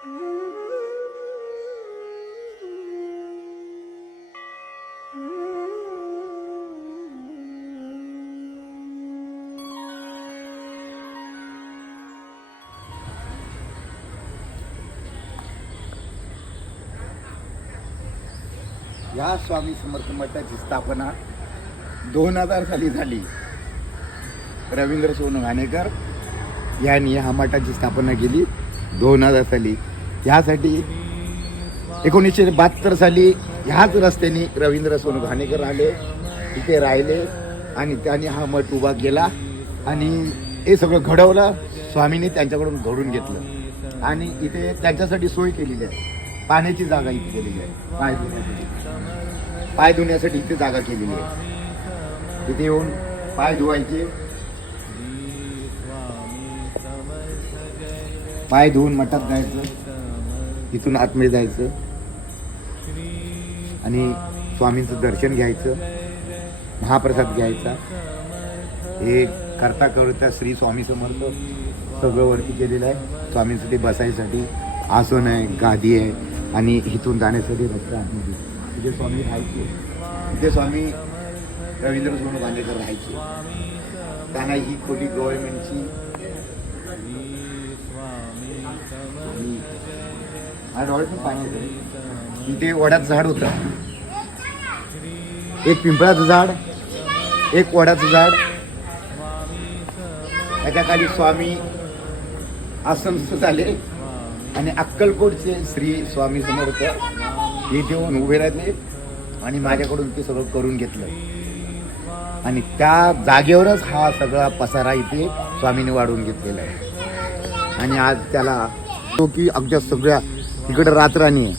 या स्वामी समर्थ मठाची स्थापना 2000 साली झाली. रवींद्र सोनघाणेकर यांनी ह्या मठाची स्थापना केली 2000 साली. ह्यासाठी 1972 साली ह्याच रस्त्याने रवींद्र सोनघाणेकर आले, तिथे राहिले आणि त्यांनी हा मठ उभा केला आणि हे सगळं घडवलं. स्वामींनी त्यांच्याकडून घडून घेतलं आणि इथे त्यांच्यासाठी सोय केलेली आहे. पाण्याची जागा इथे केलेली आहे. पाय धुण्यासाठी इथे जागा केलेली आहे. तिथे येऊन पाय धुवायचे, पाय धुवून मठात जायचं, तिथून आतमध्ये जायचं आणि स्वामींचं दर्शन घ्यायचं, महाप्रसाद घ्यायचा. हे करता करता श्री स्वामी समर्थ सगळं वरती केलेलं आहे. स्वामींसाठी बसायसाठी आसन आहे, गादी आहे आणि इथून जाण्यासाठी रस्ता आतमध्ये. तिथे स्वामी राहायचे, तिथे स्वामी रवींद्र सोनघाणेकर राहायचे. त्यांना ही खोली गव्हर्नमेंटची पाणी. इथे वडाचं झाड होतं, एक पिंपळाचं झाड, एक वडाचं झाड. त्याच्या खाली स्वामी आश्रमस्थ झाले आणि अक्कलकोटचे श्री स्वामी समर्थ इथे येऊन उभे राहिले आणि माझ्याकडून ते सगळं करून घेतलं आणि त्या जागेवरच हा सगळा पसारा इथे स्वामीने वाढवून घेतलेला आहे. आणि आज त्याला तो की अगदी सगळ्या इकडे रातराणी आहे.